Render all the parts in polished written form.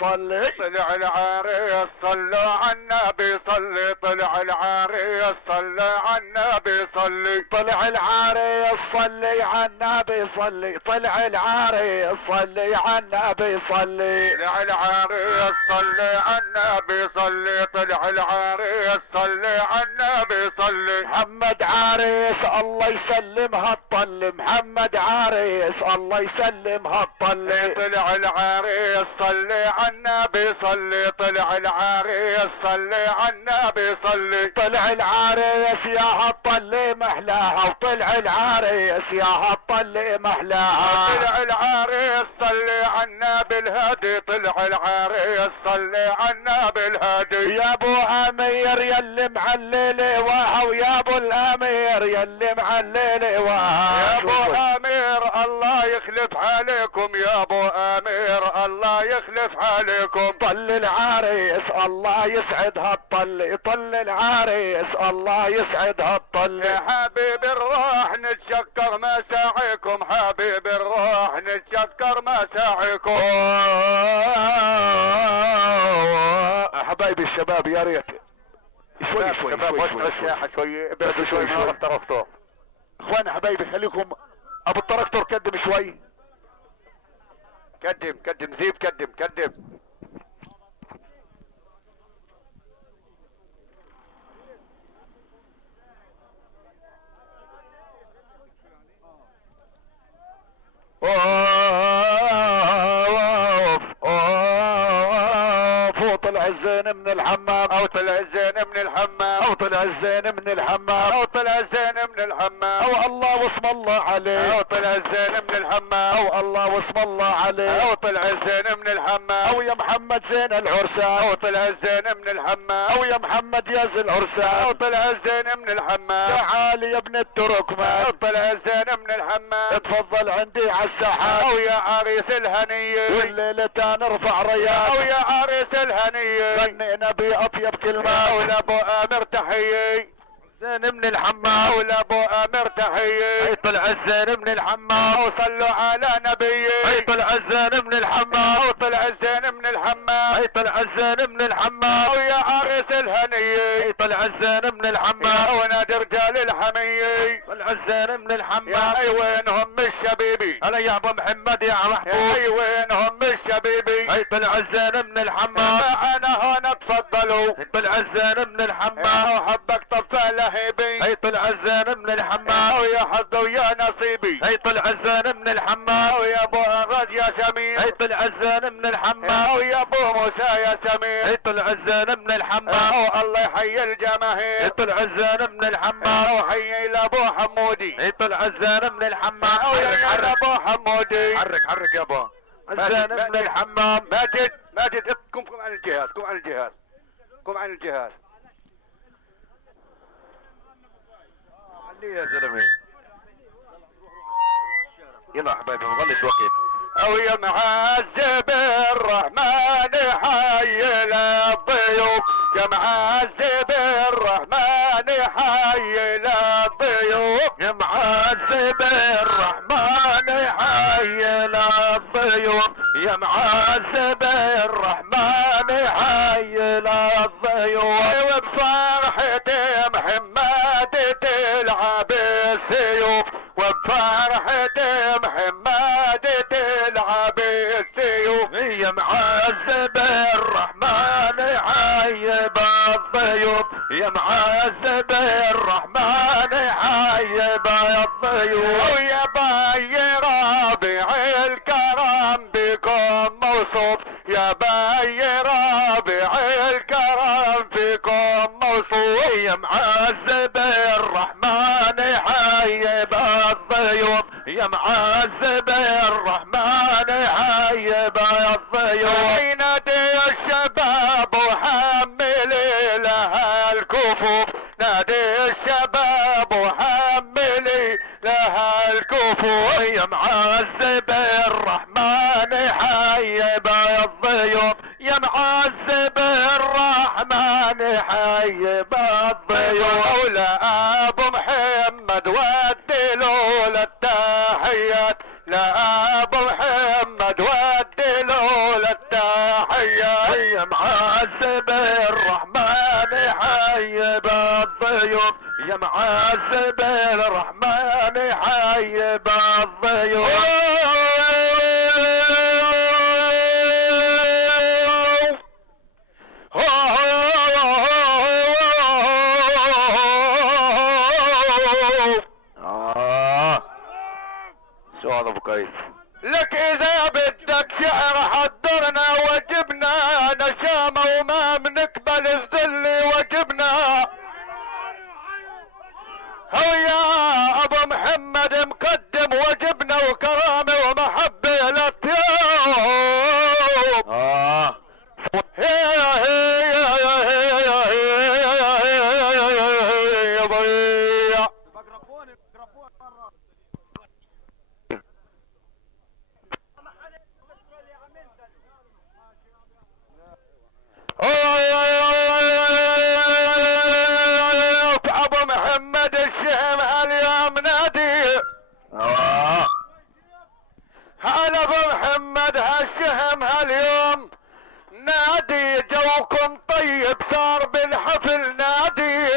صلي. طلع العريس صلوا على النبي صلي. طلع العريس صلى على النبي صلي. طلع العريس صلي على النبي صلي. طلع العريس صلي على النبي صلي. طلع العريس صلي على النبي صلي. طلع العريس صلي على النبي صلي. محمد عريس الله يسلمها الطل. محمد عريس الله يسلمها الطل. طلع العريس صلي على النبي صلي. طلع العريس صلي على النبي صلي. طلع العريس يا هالطل محلاها. وطلع العريس يا هالطل محلاها. طلع العريس صلي على النبي الهادي. طلع العريس صلي على النبي الهادي. يا ابو امير يلي معلل وها. ويا ابو الامير يلي معلل وها. يا ابو امير الله يخلف عليكم. يا ابو امير الله يخلف عليكم. طل العريس الله يسعدها الطل. طل العريس الله يسعدها الطل. يا حبيب الروح نتشكر مساعيكم. حبيب الروح نتشكر مساعيكم. حبايبي الشباب يا ريت شوي شوي شوي شوي شوي التراكتور. اخوانا حبايبي خليكم ابو التراكتور قدم شوي. قدم ذيب قدم. طلع الزين من الحمام. او طلع الزين من الحمام. او طلع الزين من الحمام. او طلع الزين من الحمام. او الله واسم الله عليه. او طلع الزين من الحمام. او الله واسم الله عليه. او طلع الزين من الحمام. او يا محمد زين العرسان. او طلع الزين من الحمام. او يا محمد يا زين العرسان. او طلع الزين من الحمام. تعال يا ابن التركمان. او طلع الزين من الحمام. اتفضل عندي على الساحات. او يا عريس الهنية. والليلة نرفع رياض. او يا عريس الهنية. غنينا بأطيب كلمات. او لابو امر تحية. زين من الحمام. او لابو امر تحية. طلع الزين من الحمام. او صلوا على نبيه. طلع الزين من الحمام. او طلع الزين من الحمام. طلع الزين من الحمام. او يا عريس الهنية. طلع الزين من الحمام. او نادي رجال الحمية. طلع الزين من الحمام. يا اي وينهم الشبيبي. هلا يا ابو محمد يا محبوب. يا اي وينهم الشبيبي. طلع الزين من الحمام. معنا هون تفضلوا. طلع الزين من الحمام. او حبك طفى لهيبي. طلع الزين من الحمام. او يا حظ ويا نصيبي. طلع الزين من الحمام. او يا ابو اغاد يا سمير. طلع الزين من الحمام. او يا ابو موسى يا سمير. طلع الزين من الحمام. او الله يحيي الجماهير. طلع الزين من الحمام. او حيي لابو حمودي. طلع الزين من الحمام. او يا ابو حمودي. حرك يا ابو الزين من الحمام. ماجد قم عن الجهاز. قم عن الجهاز. يا زلمه يلا حبايبي ما ضلش وقت. او يا معذب الرحمن حي للضيوف. يا معذب الرحمن حي للضيوف. يا معذب الرحمن حي للضيوف. يا معذب الرحمن حي للضيوف. وبفرحة محمد تلعب السيوف. وبفرحة محمد تلعب السيوف. يا معذب الرحمن حي بالضيوف. يا معذب الرحمن حي بالضيوف. ويا باي رابع الكرم بكم موصوف. يا باي رابع الكرم فيكم موصوف. يا معذب الرحمن حي بالضيوف. يا معذب الرحمن حي بالضيوف. نادي الشباب وحملي لها الكفوف. نادي الشباب وحملي لها الكفوف. يا معذب الرحمن حي بالضيوف. يا معذب الرحمن حي بالضيوف. أولى أبو محمد ودي له التحيات. لا أبو محمد ودي له التحيات. حيب الضيوف يا معذب الرحمن حيب الضيوف. سؤال كويس. لك اذا بدك شعر حضرنا وجبنا نشامة وما بنقبل الذل وجبنا. هو يا ابو محمد مقدم وجبنا وكرامة ومحبة للطيوب. ابو محمد الشهم هاليوم نادي. هلا ابو محمد هالشهم هاليوم نادي. جوكم طيب صار بالحفل نادي.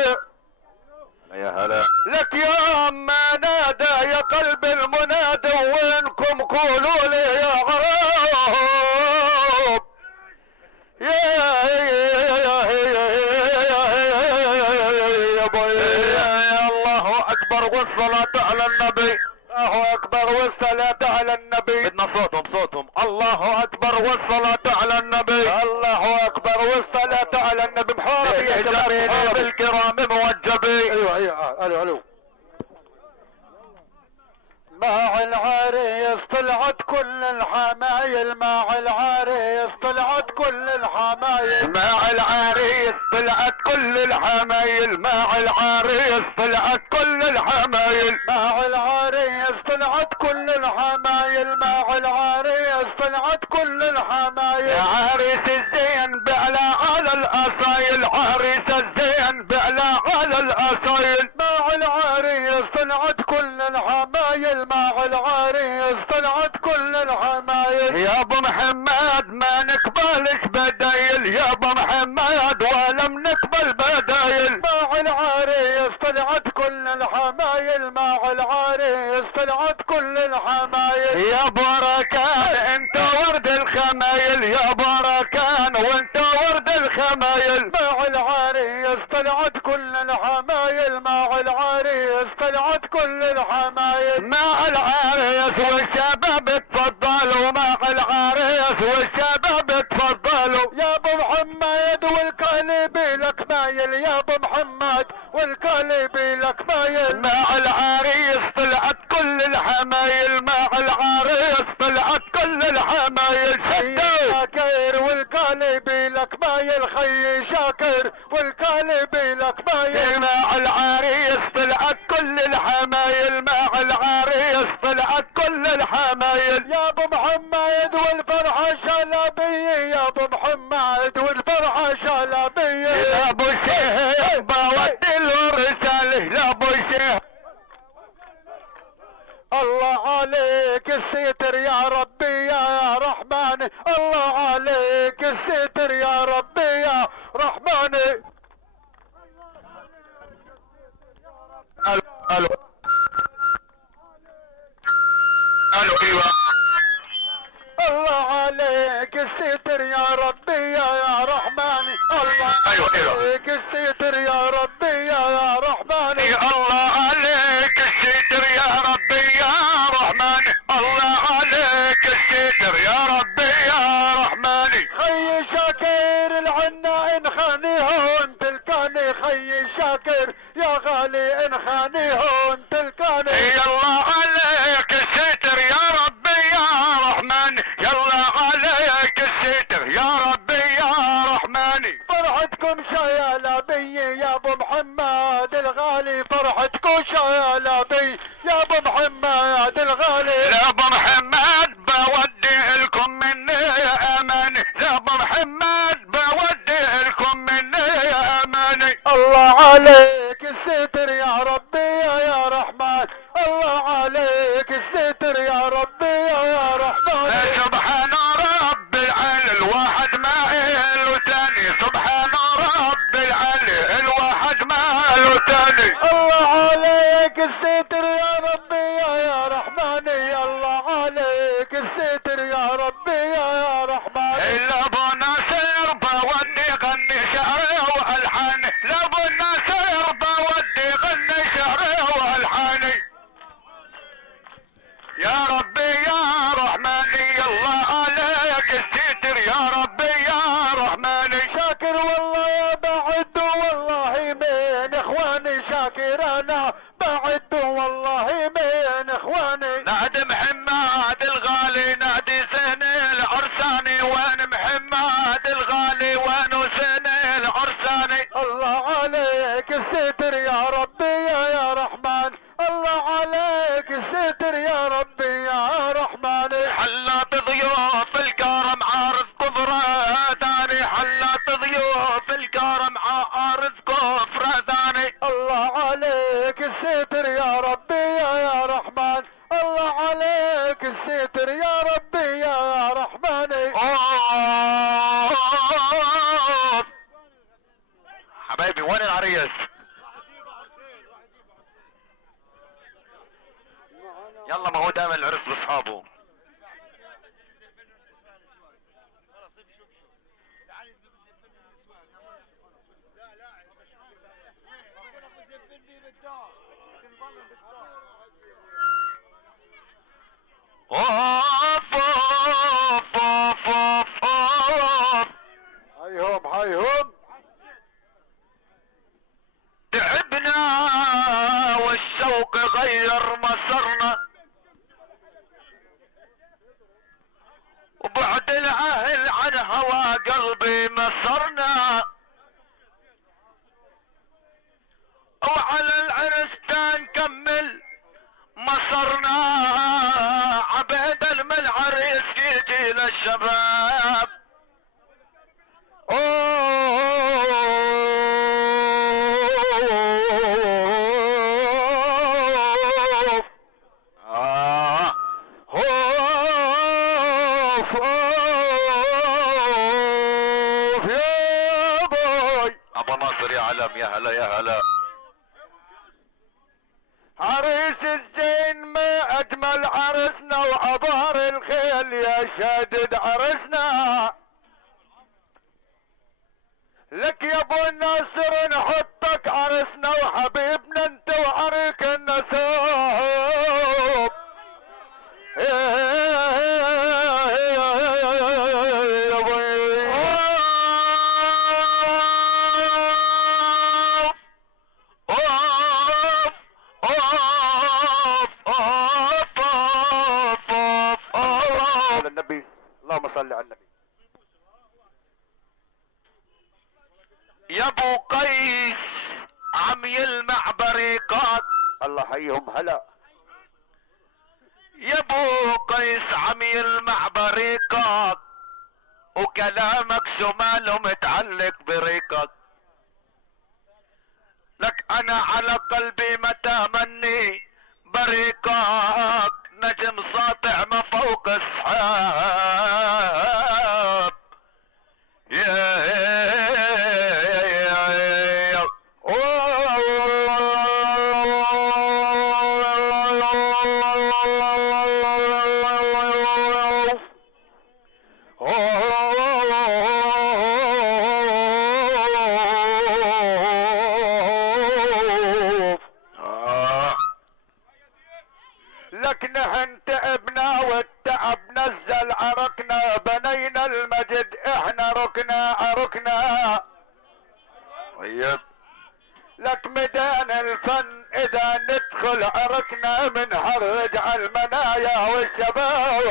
يا هلا. لك يوم ما نادى يا قلب المنادى وينكم قولوا لي يا غراب. الله اكبر والصلاة على النبي. الله اكبر والصلاة على النبي. بدنا صوتهم. الله اكبر والصلاة على النبي. الله اكبر والصلاة على النبي. محارب يا جماعة الكرام موجبين. ايوه الو. مع العريس طلعت كل الحمايل. مع العريس طلعت كل الحمايل. مع العريس طلعت كل الحمايل. مع العريس طلعت كل الحمايل. مع العريس طلعت كل الحمايل. مع العريس طلعت كل الحمايل. يا عريس الزين بعلى على الاصايل. عريس الزين بعلى على الاصايل. مع العريس طلعت كل الحمايل. مع العريس طلعت كل الحمايل. يا ابو محمد ما نقبلش بدايل. يا ابو محمد ولم نقبل بدايل. مع العريس طلعت كل الحمايل. مع العريس طلعت كل الحمايل. يا بركان انت ورد الخمايل. يا بركان وانت ورد الخمايل. مع العريس طلعت كل الحمايل. مع العريس طلعت كل الحمايل. مع العريس والشباب تفضلوا. مع العريس والشباب تفضلوا. يا ابو محمد والقلب لك مايل. يا ابو محمد والقلب لك مايل. مع العريس طلعت كل الحمايل. مع العريس طلعت كل الحمايل. شاكر والقلب لك مايل. خي شاكر والقلب لك مايل. مع العريس طلعت كل الحمايل. مع العريس طلعت كل الحمايل. يا ابو محمد والفرحة شلبية. يا ابو محمد والفرحة شلبية. يا ابو الشيخ بودي له رسالة. يا ابو الشيخ الله عليك الستر يا ربي يا رحمن. الله عليك الستر يا ربي يا رحمن. الو ايوه. الله عليك الستر يا ربي يا رحمن. الله عليك الستر يا ربي يا رحمن. الله عليك الستر يا ربي يا رحمن. الله عليك الستر يا ربي يا رحمن. خي شاكر العنا ان خانيهون تلقاني. خي شاكر يا غالي ان خانيهون تلقاني. يلا عليك الستر يا ربي يا رحمن. يلا عليك الستر يا ربي يا رحمن. فرحتكم شيالة بي يا ابو محمد الغالي. فرحتكم شيالة بي يا ابو محمد الغالي. يا ابو محمد بودي لكم مني امان. يا ابو محمد بودي لكم مني اماني. الله عليك الستر يا ربي يا رحمن. الله عليك الستر يا ربي يا رحمن. سبحان رب العلي الواحد ما له تاني. سبحان رب العلي الواحد الستر يا ربي يا رحمن الله عليك الستر يا ربي يا رحمن. الا ابو ناصر بودي غني شعري والحاني، لابو ناصر بودي غني شعري والحاني. يا ربي يا رحماني الله عليك الستر يا ربي يا رحماني. شاكر والله يا بعد والله من اخواني، شاكر انا بعد والله من اخواني. نادي محمد الغالي نادي زين العرساني، وين محمد الغالي وين زين العرساني. الله عليك الستر يا ربي يا رحمن، الله عليك الستر يا ربي يا رحمن. حلات ضيوف الكرم عارض كفرة ثاني، حلات ضيوف الكرم عارض كفرة ثاني. الله عليك الستر يا ربي يا رحمن، الله عليك الستر يا ربي يا رحمن. أوه. حبايبي وين العريس؟ يلا ما هو دائما العرس باصحابه. اوف اوف اوف اوف اوف. هيهم هيهم. تعبنا والشوق غير مسارنا، وبعد العهل عن هوى قلبي مسرنا، وعلى العرس تنكمل مصرنا، عبيد من العريس يجي للشباب. ابو ناصر يا علم، يا هلا يا هلا. عريس الزين ما اجمل عرسنا، وعبار الخيل يا شادد عرسنا. لك يا ابو الناصر نحطك عرسنا، وحبيبنا انت وعريك النسوب. يا ابوي على النبي، اللهم صل على النبي. يا ابو قيس عمي المعبريقات، الله حيهم هلا. يا ابو قيس عمي المعبريقات، وكلامك شمال ومتعلق بريقك. لك انا على قلبي متى مني بريقك، نجم ساطع ما فوق السحاب. لك نحن تعبنا والتعب نزل عرقنا، بنينا المجد احنا ركنا عرقنا. طيب لك ميدان الفن اذا ندخل عرقنا، منحرج على المنايا والشباب.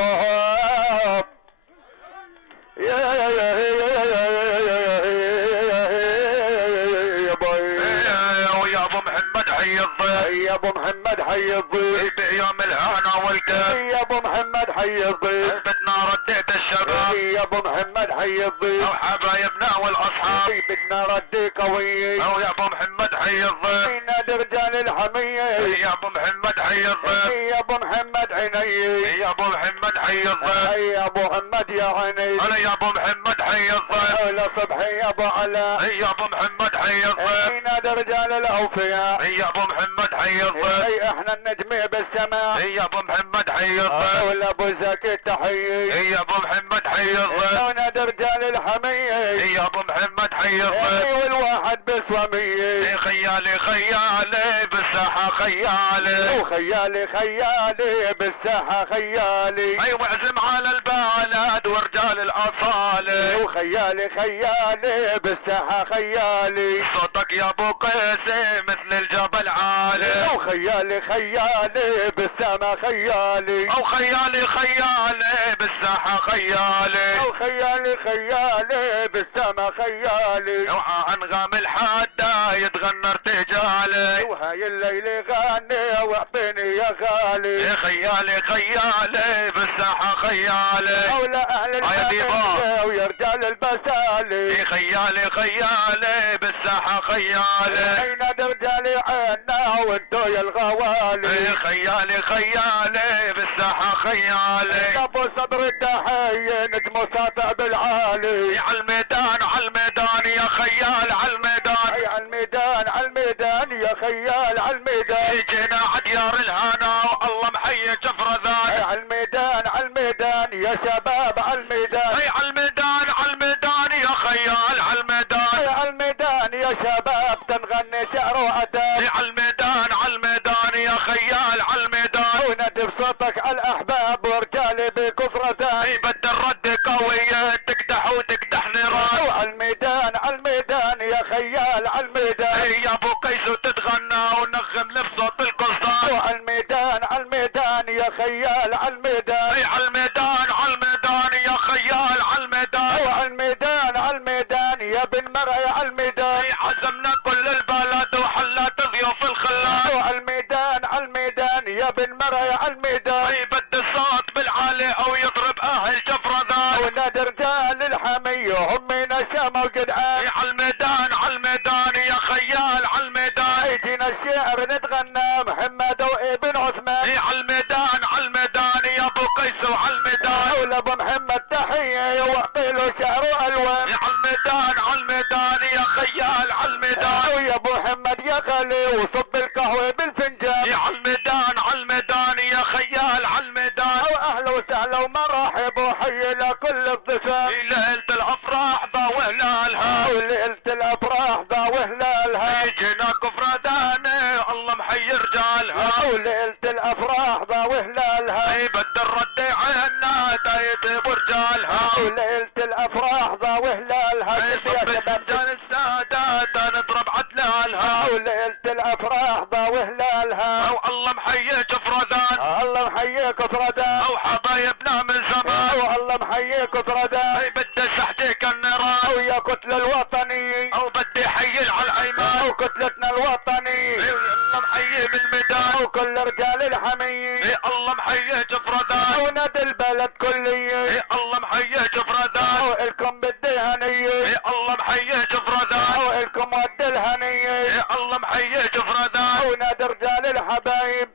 ويا ابو محمد حي الضيف، يا ابو محمد حي الضيف، بيوم الهنا والكف. يا ابو محمد حي الضيف، بدنا رديت الشباب، يا ابو محمد حي الضيف، او حبايبنا والاصحاب. بدنا ردي قوي، او يا ابو محمد حي الضيف، نادي رجال الحمية. يا ابو محمد حي الضيف، يا ابو محمد عيني، يا ابو محمد حي الضيف. يا ابو محمد يا عيني. هلا يا ابو محمد حي الضيف. ولا صبحي يا ابو علاء. يا ابو محمد حي الضيف. نادى رجال الاوفياء. يا ابو محمد حي الضيف. احنا النجم بالسماء. يا ابو محمد حي الضيف. ولا ابو زكي تحيي. يا ابو محمد حي الضيف. ونادى رجال الحمية. يا ابو محمد حي الضيف. والواحد بسوامية. خيالي خيالي بالساحة خيالي. وخيالي خيالي بالساحة خيالي. اي واعزم على البلد ورجال الاصالة. وخيالي خيالي بالساحة خيالي. صوتك يا ابو قيسي مثل الجبل عالي. وخيالي خيالي بالسما خيالي. او خيالي خيالي بالساحة خيالي. وخيالي خيالي بالسما خيالي. انغام الحادة يتغنى ارتجالي. وهاي الليل غني واعطيني يا غالي. خيالي خيالي بالساحة خيالي. أولى أهل الحمية ويا رجال البسالي. خيالي خيالي بالساحة خيالي. أين رجالي عنا وانتو يا الغوالي. خيالي خيالي بالساحة خيالي. ابو صدر التحية نجم ساطع بالعالي. عالميدان عالميدان يا خيال عالميدان. عالميدان عالميدان يا خيال عالميدان. جينا عديار الهنا والله محيي جفرذان. عالميدان عالميدان يا شباب عالميدان. عالميدان عالميدان يا خيال عالميدان. عالميدان يا شباب تنغني شعر وأداب. عالميدان عالميدان يا خيال عالميدان. وندب صوتك عالاحباب ورجالي بكفرتان. بدل رد قوية تقدح وتقدح نيران. عالميدان عالميدان يا خيال عالميدان. يا ابو قيس وتتغنى ونغم لبصوت القصدان. عالميدان عالميدان يا خيال عالميدان. عالميدان عالميدان يا خيال عالميدان. عالميدان عالميدان يا بن مرعي عالميدان. عزمنا كل البلد وحلات ضيوف الخلان. عالميدان عالميدان يا بن مرعي عالميدان. يبدي الصوت بالعالي او يضرب اهل جفرذان. ونادي رجال الحمية هم من الشام وجدعان. عالميدان عالميدان يا خيال عالميدان. يجينا الشعر نتغنى محمد وابن عثمان. عالميدان عالميدان يا ابو قيس وعالميدان. ولا ابو محمد تحية واعطي له شعر والوان. عالميدان عالميدان يا خيال عالميدان. ويا ابو محمد يا غالي وصب القهوة بالفنجان. عالميدان عالميدان يا خيال عالميدان. واهلا وسهلا ومرحب وحي لكل الضيفان. ليلة الافراح ضاوهلالها. وليلة الافراح ضاوهلالها. يجينا كفردان الله محيي رجالها. وليلة الافراح ضاوهلالها. بدل رد عينا دايت برجالها. وليلة الافراح ضاوهلالها. يا شباب جان السادات نضرب عدلالها. وليلة الافراح ضاوهلالها. او الله محيي جفردان. الله محييك فردا. او حبايبنا من زمان. الله محييك فردا. بدي سحتك النيران. ويا كتلة الوطني. او بدي حيل على الايمان. وكتلتنا الوطني. الله محيي من الميدان. وكل رجال الحمية. الله محيي جفردان. ونادي البلد كلية. الله محيي جفردان. والكم بدي هنية. الله محيي جفردان. والكم ود الهنية. الله محيي جفردان. ونادي رجال الحبايب.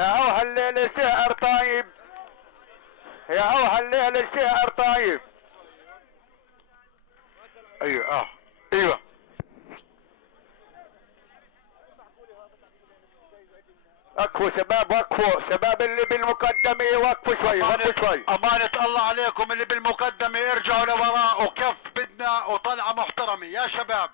يا هو هالليل الشعر طيب. يا هو هالليل الشعر طيب. ايوه ايوه. وقفوا شباب وقفوا شباب اللي بالمقدمة وقفوا شوي وقفوا شوي. أمانة الله عليكم اللي بالمقدمة ارجعوا لوراء وكف بدنا وطلعة محترمة يا شباب.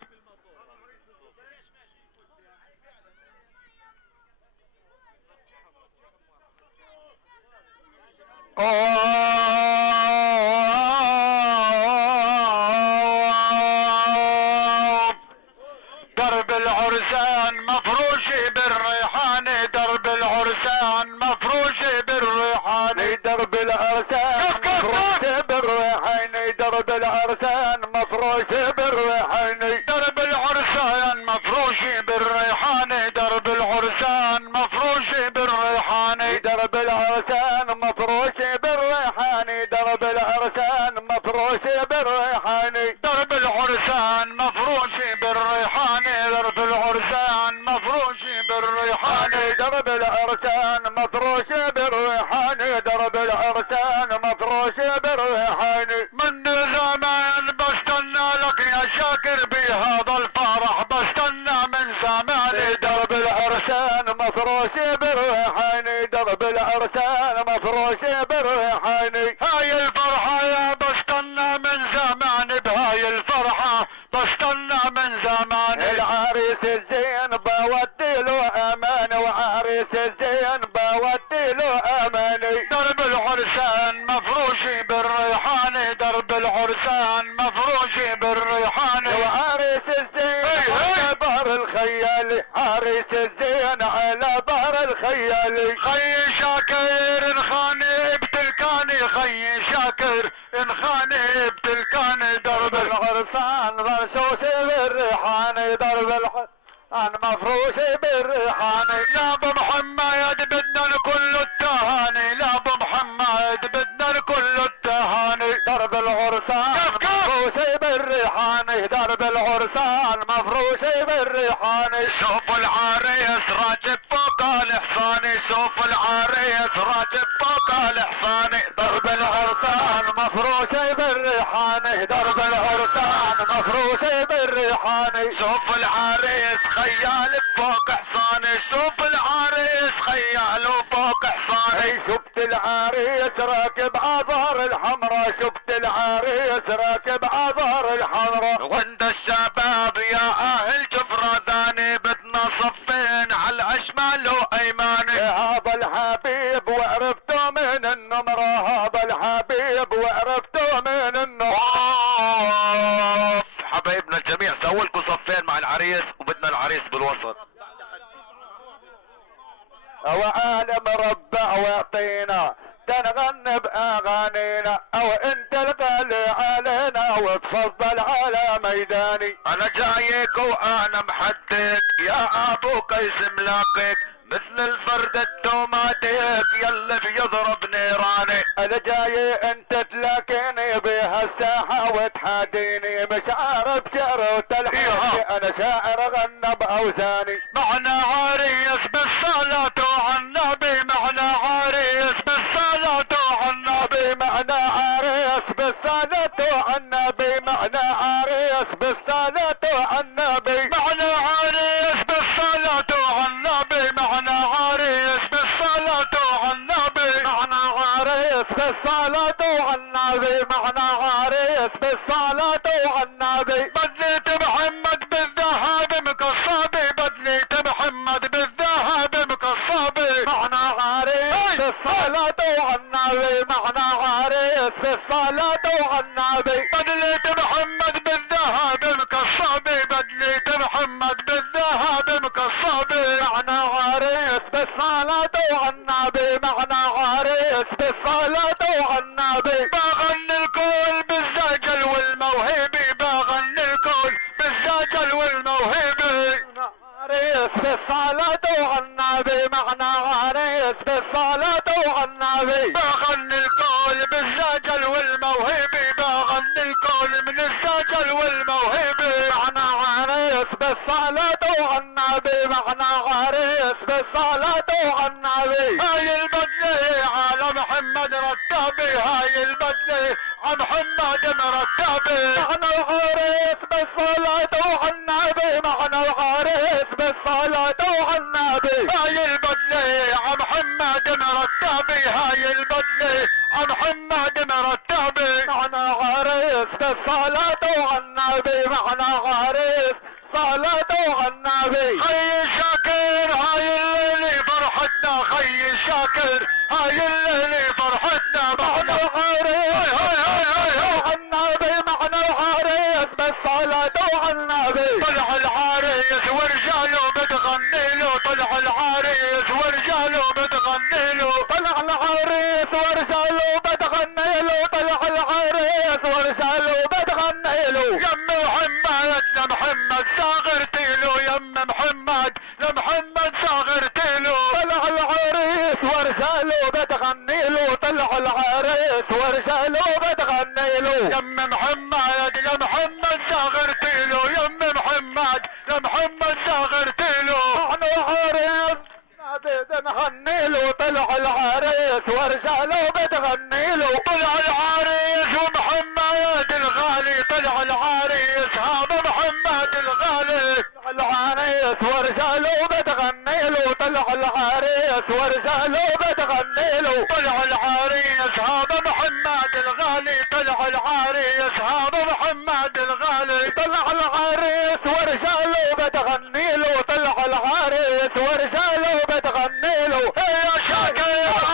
درب العرسان مفروش بالريحان. درب العرسان مفروش بالريحان. درب العرسان مفروش بالريحان. درب العرسان مفروش بالريحان. درب العرسان مفروش بالريحان. درب العرسان مفروش بالريحان. درب العرسان مفروش بالريحان. درب العرسان مفروش بالريحان. درب العرسان مفروش بالريحان. درب العرسان مفروش بالريحان. درب العرسان مفروش بالريحان. مفروش بالريحاني درب العرسان مفروش بالريحاني. هاي الفرحة يا بستنى من زمان بهاي الفرحة بستنى من زمان. العريس الزين بودي له امان وعريس الزين بودي له اماني. درب العرسان مفروش بالريحاني درب العرسان مفروش بالريحاني. وعريس الزين على بار الخيالي عريس الزين على بار الخيالي. خي شاكر انخاني بتلكاني خي شاكر انخاني بتلكاني. درب العرسان مرشوش بالريحاني درب العرسان مفروش بالريحاني. يا ابو محمد بدنا الكل التهاني لا ابو محمد بدنا الكل التهاني. درب العرسان مفروش بالريحاني درب العرسان مفروش بالريحاني. شوف العريس راكب فوق الحصاني شوف العريس راكب فوق الحصاني. درب العرسان مفروش بالريحاني درب العرسان مفروش بالريحاني. شوف العريس خيال فوق حصاني شوف العريس خيال فوق حصاني. شفت العريس راكب عبر الحمراء شفت العريس راكب عبر الحمراء. وعند الشباب يا اهل جفرداني بدنا صفين على الشمال وايماني. هذا الحبيب وعرفته من النمرة هذا الحبيب وعرفته من النمرة. حبايبنا الجميع سووا لكم صفين مع العريس وبدنا العريس بالوسط. وعالم ربع واعطينا تنغني باغانينا او انت الغالي علينا وتفضل على ميداني. انا جايك وانا محدد يا ابو قيس ملاقيك مثل الفرد التوماتيك يلي بيضرب نيراني. انا جاي انت تلاقيني بهالساحة وتحاديني مش عارف شعر وتلحيني انا شاعر غنى باوزاني. معنا عريس بالصلاة على النبي معنا عريس بالصلاة على النبي معنا عريس بالصلاة على النبي معنا عريس بالصلاة على النبي. معنا عريس بالصلاة على النبي معنا عريس بالصلاة على النبي. معنا عريس بالصلاة على النبي معنا عريس بالصلاة على النبي. بدليت محمد بالذهب مقصابي بدليت محمد بالذهب مقصابي. معنا عريس بالصلاة على النبي معنا عريس بالصلاة على النبي. بدليت محمد بالذهب مقصابي بدليت محمد بالذهب مقصابي. معنا عريس بالصلاة على النبي معنا عريس بالصلاة على النبي. بغني الكل بالزجل والموهبي بغني الكل بالزجل والموهبي. عريس بالصلاة على النبي معنا عريس بالصلاة على النبي. بغني الكل بالزجل والموهبي بغني الكل من الزجل والموهبي. معنا عريس بالصلاة على النبي معنا عريس بالصلاة على النبي. هاي البدلة على محمد رتبي هاي البدلة على محمد مرتبي. معنا عريس بالصلاة على النبي معنا عريس بالصلاة على النبي. هاي البدلة على محمد مرتبي هاي البدلة على محمد مرتبي. معنا عريس بالصلاة على النبي معنا عريس صلاة على النبي. خي شاكر هاي الليلة فرحتنا خي شاكر هاي الليلة فرحتنا. معنا عريس على النبي معنا عريس بالصلاة على النبي. طلع العريس ورجاله بتغني له طلع العريس ورجاله بتغني له. طلع العريس ورجاله بتغني له طلع العريس ورجاله بتغني له. يم محمد لمحمد صاغرتي له يم محمد لمحمد صاغرتي له. طلع العريس ورجاله بتغني له طلع العريس ورجاله بتغني له. يم محمد لمحمد صاغرتي له يم محمد لمحمد صاغرتي له. معنا عريس نغني له طلع العريس ورجاله بتغني له. طلع العريس ومحمد الغالي طلع العريس هذا محمد الغالي. العريس ورجاله بتغني له طلع العريس ورجاله بتغني له. طلع العريس هذا محمد الغالي، طلع العريس هذا محمد الغالي. طلع العريس ورجاله بتغني له. طلع العريس ورجاله بتغني له. يا شاكر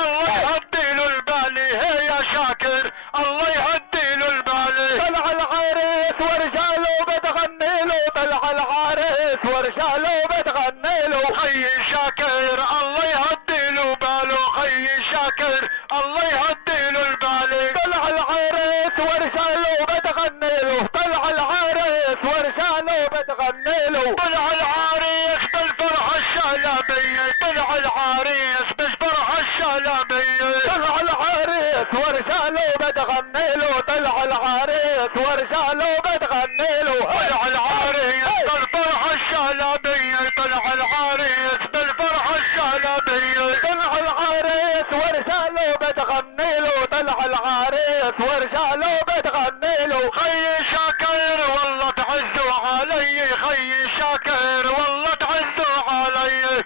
الله يهدي له البالي، يا شاكر الله يهدي له البالي. طلع العريس ورجاله بتغني له. طلع العريس ورجاله بتغني له. خي شاكر الله يهدي له باله، خي شاكر الله يهدي له البالي. طلع العريس ورجاله بتغني له. طلع العريس ورجاله بتغني له. طلع العريس بالفرحة الشلبية، طلع العريس بالفرحة الشلبية. طلع العريس ورجاله بتغني له. طلع العريس ورجاله بتغني له. طلع العريس بالفرحة الشلبية، طلع العريس بالفرحة الشلبية. طلع العريس ورجاله بتغني له. طلع العريس ورجاله بتغني له. خي شاكر والله تعزوا علي، خي شاكر والله تعزوا علي.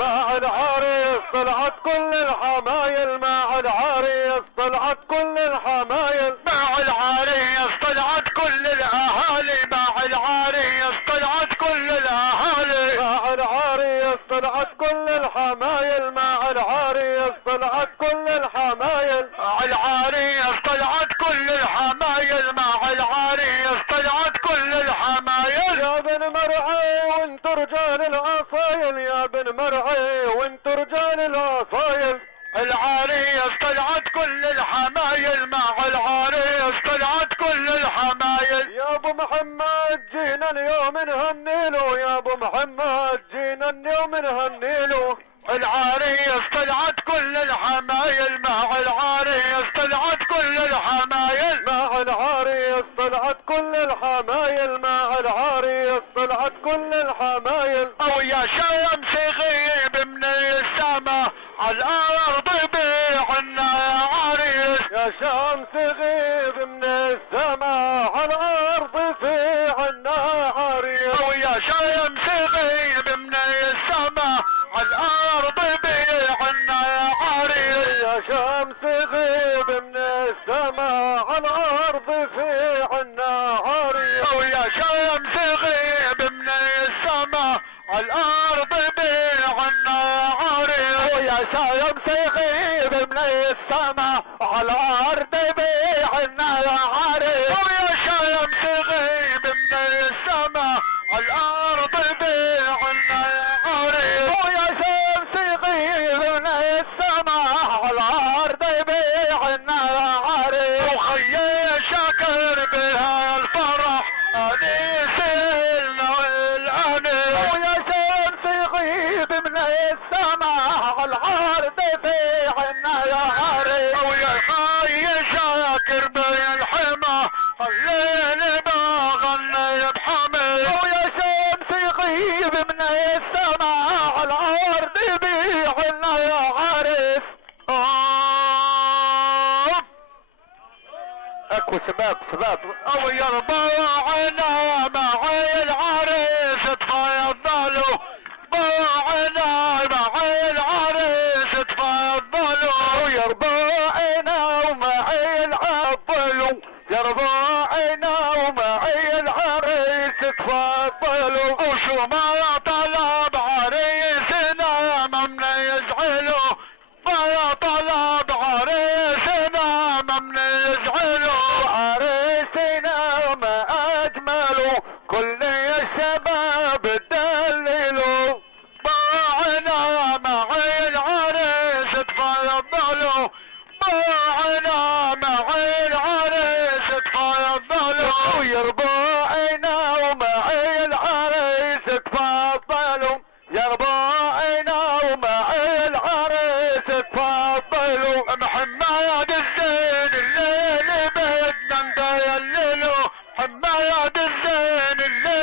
مع العريس طلعت كل الحمايل. مع العريس طلعت كل الحمايل. مع العريس طلعت كل الاهالي، مع العريس طلعت كل الاهالي. مع العريس طلعت كل الحمايل. مع العريس طلعت كل الحمايل. مع العريس طلعت كل الحمايل، مع العريس طلعت كل الحمايل. يا بن مرعي وانت رجال الاصايل. يا بن مرعي وانت رجال الاصايل. العريس طلعت كل الحمايل، مع العريس طلعت كل الحمايل. يا ابو محمد جينا اليوم نهني له. يا ابو محمد جينا اليوم نهني له. العريس طلعت كل الحمايل، مع العريس طلعت كل الحمايل. مع العريس طلعت كل الحمايل. مع العريس طلعت كل الحمايل. او يا شمس غيب من السما على الارض بيعنا يا عريس. يا شمس غيب من السماء على الارض في عنا عريس. او يا شمس غيب من السما على الارض بيعنا يا عريس. يا شمس غيب من السماء على الارض في عنا عريس. او يا شمس غيب من السما على الارض بيعنا يا عريس. ويا شمس غيب من السماء على الارض بيعنا يا عريس. ويا شمس غيب من السما على الارض بيعنا يا عريس. ويا شمس غيب من السماء على الارض بيعنا يا عريس. وخي شاكر بها الفرح انيسنا والانس. ويا شمس غيب من السماء على الارض بيعنا يا عريس. ويا خي شاكر بها الحما خليني بغني بحمل. ويا شمس غيب من السماء على الارض بيعنا يا عريس. اكو شباب او يربعنا معي العريس تفضلوا، باعنا معي العريس تفضلوا. ويربعنا ومعي العبلو. يربعنا ومعي العريس تفضلوا. وشو ما طلب عريسنا ممن يزعلوا، ما طلب عريسنا ممن يزعلوا. عريسنا ما اجملوا كل الشباب دللوا. باعنا معي العريس تفضلوا، باعنا معي العريس تفضلوا. ويربعنا ومعي العريس تفضلوا. يربعنا ومعي العريس تفضلوا. محمد الزين الليل بدنا ندلله، محمد الزين الليل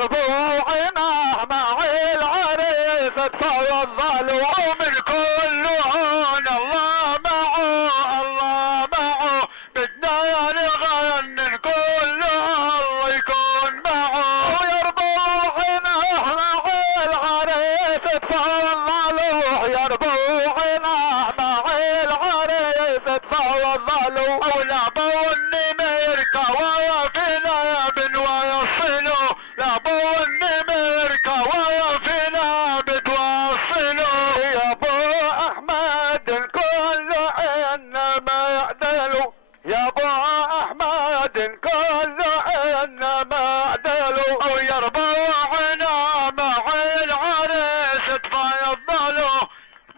يربوعنا مع العريس تفضلوا ومن كل هون الله معه الله معه بدنا نغني كل الله يكون معه ويربوعنا مع العريس تفضلوا يربوعنا مع العريس تفضلوا ولعبوا النمر كوافينا بنوصلوا لعبوا النمر كوافينا بتوصلوا يا ابو احمد الكل انما يعدلوا يا ابو احمد الكل انما يعدلوا او يربوعنا مع العريس تفضلوا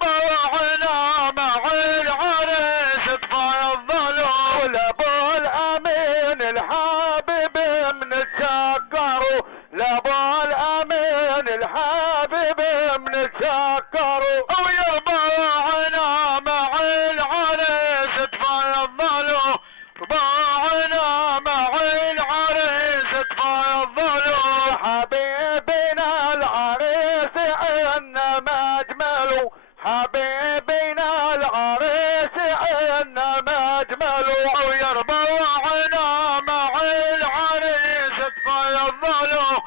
بوعنا مع العريس تفضلوا لابو الامين الحبيب منتشكروا لابو الامين الحبيب منتشكروا او يربوعنا مع العريس تفضلوا ربوعنا مع العريس تفضلوا حبيبنا العريس انما اجملوا حبيبنا العريس انما اجملوا او يربوعنا مع العريس تفضلوا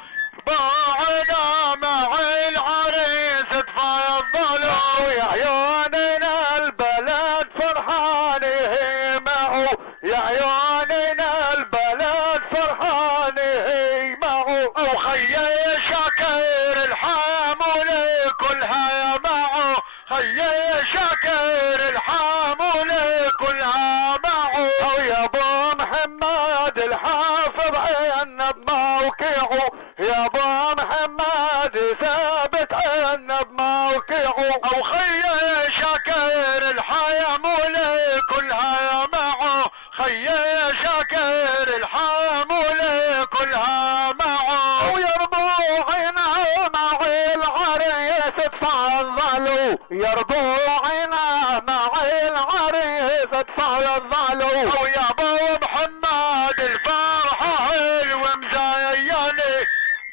ربوعنا مع العريس تفضلوا يا عيوننا البلد فرحانه معه يا عيوننا البلد فرحانه معه او خيي شاكر الحامولة كلها معه خيي شاكر الحامولة كلها معه او يا ابو محمد الحافظ عنا بموقعه يا ابو محمد ثابت عنا بموقعه او خيي شاكر الحامولة كلها معه خيي شاكر الحامولة كلها معه ويربوعنا مع العريس تفضلوا يربوعنا مع العريس تفضلوا او يا ابو محمد الفرحة حلوة مزينة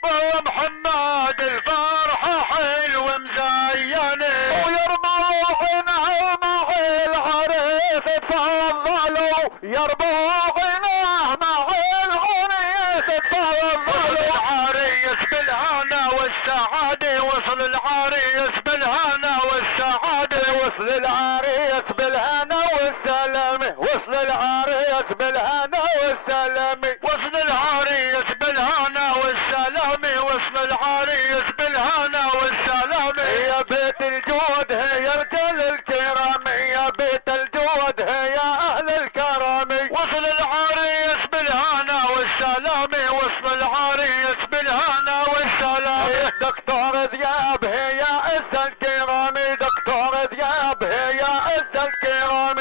ابو محمد الفرحة حلوة مزينة ويربوعنا مع العريس تفضلوا يربوعنا مع العريس وصل تفضلوا العريس بالهنا والسعادة وصل العريس بالهنا والسعادة وصل العريس بالهنا والسلامة وصل العريس بالهنا والسلامة وصل العريس بالهنا والسلامة وصل العريس بالهنا والسلامة يا بيت الجود يا رجال الكرام يا بيت الجود يا اهل الكرم وصل العريس بالهنا والسلامة وصل العريس بالهنا والسلامة دكتور ذياب يا عز الكرام دكتور ذياب يا عز الكرام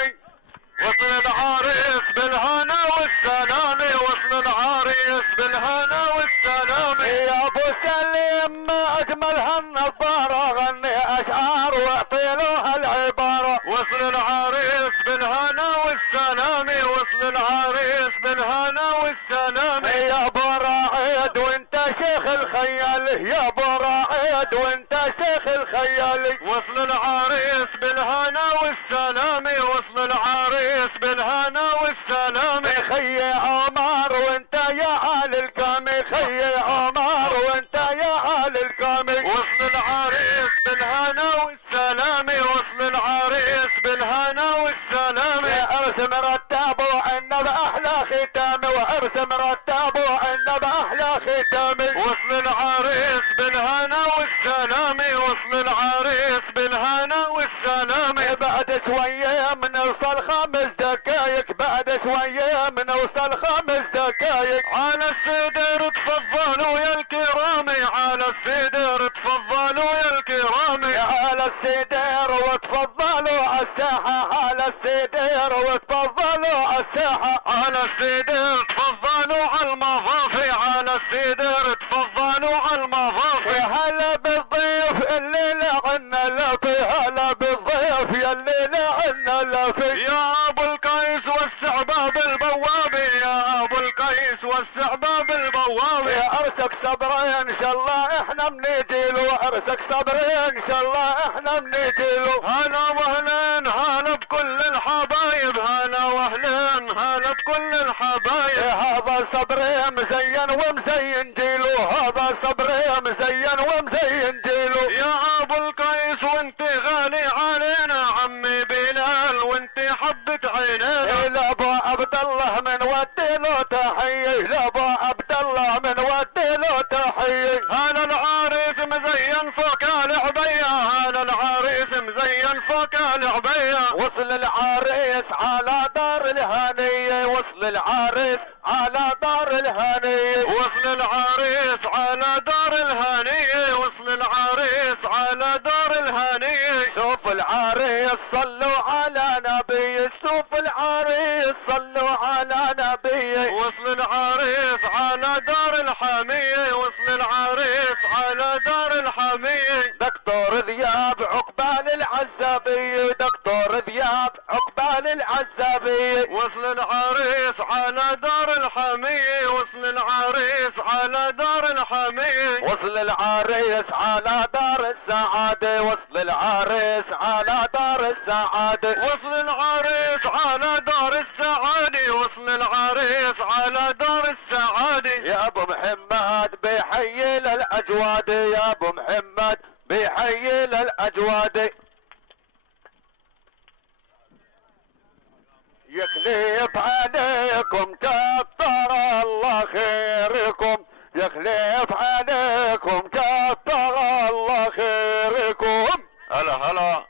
وصل العريس بالهنا والسلامة وصل العريس بالهنا والسلامة يا ابو سليم ما اجمل هالنظاره غني اشعار واعطيله العباره وصل العريس بالهنا والسلامة وصل العريس بالهنا والسلامة يا ابو راعد وانت شيخ الخيال يا ابو راعد وانت شيخ الخيال وصل العريس بالهنا والسلامة وصل العريس بالهنا والسلامة خي عمر وانت يا آل الكامي خي عمر وانت يا آل الكامي وصل العريس بالهنا والسلامة وصل العريس بالهنا والسلامة ارسم رتاب وعنب احلى ختام وارسم رتاب وعنب احلى ختام وصل العريس بالهنا والسلامة وصل العريس بالهنا والسلامة بعد شوية بنوصل 5 دقايق بعد شوية بنوصل 5 دقايق على السدر تفضلوا يا الكرام على السدر تفضلوا يا الكرام على السدير وتفضلوا على الساحة على السدير وتفضلوا على الساحة على السدر تفضلوا على المضافي على السدر تفضلوا على المضافي هلا بالضيف اللي لعنا لفي هلا بالضيف يلي لعنا لفي يا ابو القيس والسعباب البوابي يا ابو القيس والسعباب البوابي ارسك صبرين نجيله امسك صبري ان شاء الله احنا بنجيله. هلا وهلا هلا بكل الحبايب، هلا وهلا هلا بكل الحبايب. هذا صبري مزين ومزين جيله، هذا صبري مزين ومزين جيله. يا ابو القيس وانت غالي علينا، عمي بلال وانت حبة عينينا. لابو عبد الله من ودي له تحية، لابو عبد الله من ودي له تحية. هلا العريس مزين فوق العبية، هلا العريس مزين فوق العبية. وصل العريس على دار الهنية، وصل العريس على دار الهنية. وصل العريس على دار الهنية، وصل العريس على دار الهنية. شوف العريس صلوا على نبي، شوف العريس صلوا على نبي. وصل العريس على دار الحمية، وصل العريس على دار الحمية. دكتور ذياب عقبال العزابية، دكتور ذياب عقبال العزابية. وصل العريس على دار الحمية، وصل العريس على دار الحمية. وصل العريس على دار السعادة، وصل العريس على دار السعادة. وصل العريس على دار السعادة، وصل العريس على دار السعادة. يا ابو محمد بيحيي للاجواد، يا ابو محمد بيحيي للاجواد. يخلف عليكم كتر الله خيركم، يخلف عليكم كتر الله خيركم. هلا هلا